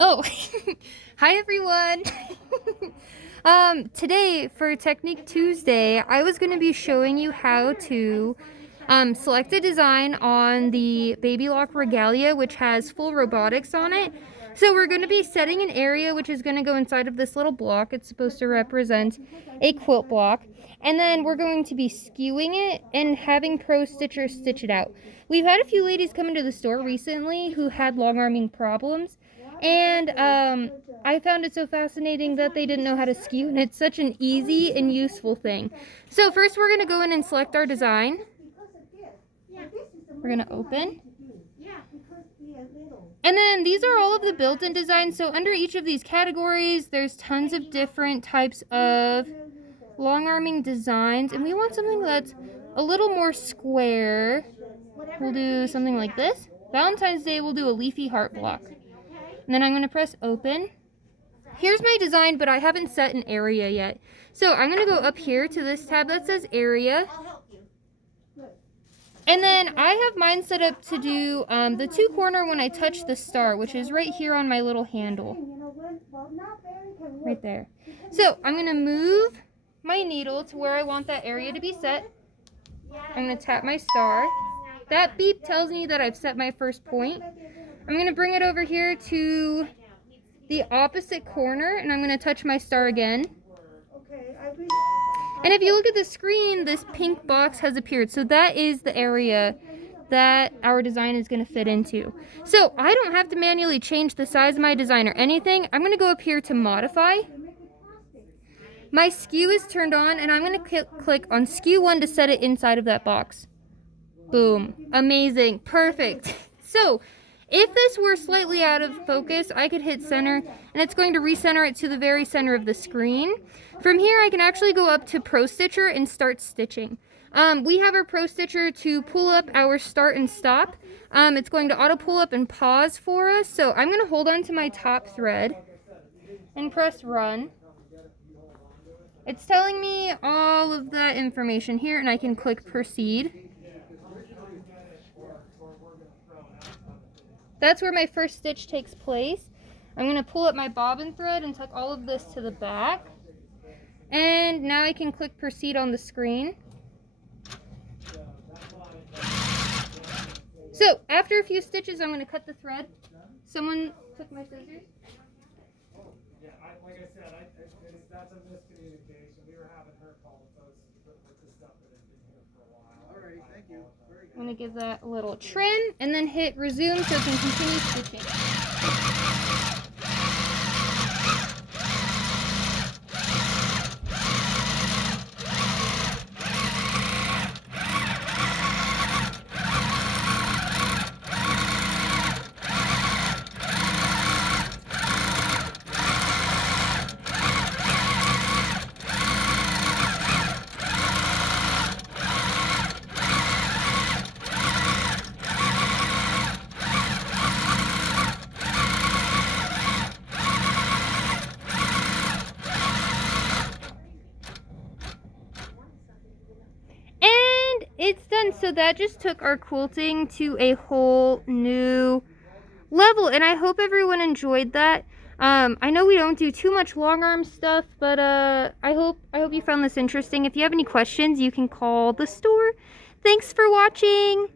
Oh, hi everyone. Today for Technique Tuesday, I was going to be showing you how to select a design on the Baby Lock Regalia, which has full robotics on it. So we're going to be setting an area which is going to go inside of this little block. It's supposed to represent a quilt block. And then we're going to be skewing it and having pro stitchers stitch it out. We've had a few ladies come into the store recently who had long arming problems. And I found it so fascinating that they didn't know how to skew, and it's such an easy and useful thing. So first we're going to go in and select our design. We're going to open. And then these are all of the built-in designs. So under each of these categories, there's tons of different types of long arming designs. And we want something that's a little more square. We'll do something like this. Valentine's Day, we'll do a leafy heart block. And then I'm going to press open. Here's my design, but I haven't set an area yet. So I'm going to go up here to this tab that says area. And then I have mine set up to do the two corner when I touch the star, which is right here on my little handle. Right there. So I'm going to move my needle to where I want that area to be set. I'm going to tap my star. That beep tells me that I've set my first point. I'm going to bring it over here to the opposite corner, and I'm going to touch my star again. And if you look at the screen, this pink box has appeared. So that is the area that our design is going to fit into. So I don't have to manually change the size of my design or anything. I'm going to go up here to modify. My skew is turned on, and I'm going to click on skew 1 to set it inside of that box. Boom. Amazing. Perfect. So if this were slightly out of focus, I could hit center, and it's going to recenter it to the very center of the screen. From here, I can actually go up to Pro Stitcher and start stitching. We have our Pro Stitcher to pull up our start and stop. It's going to auto pull up and pause for us. So I'm going to hold on to my top thread and press run. It's telling me all of that information here, and I can click proceed. That's where my first stitch takes place. I'm going to pull up my bobbin thread and tuck all of this to the back. And now I can click proceed on the screen. So after a few stitches, I'm going to cut the thread. Someone took my scissors. Yeah, like I said, that's a miscommunication. We were having her call the folks with the stuff that has been here for a while. All right, thank you. Very good. I'm going to give that a little trim and then hit resume so it can continue stitching. It's done. So that just took our quilting to a whole new level, and I hope everyone enjoyed that. I know we don't do too much long arm stuff, but I hope you found this interesting. If you have any questions, you can call the store. Thanks for watching.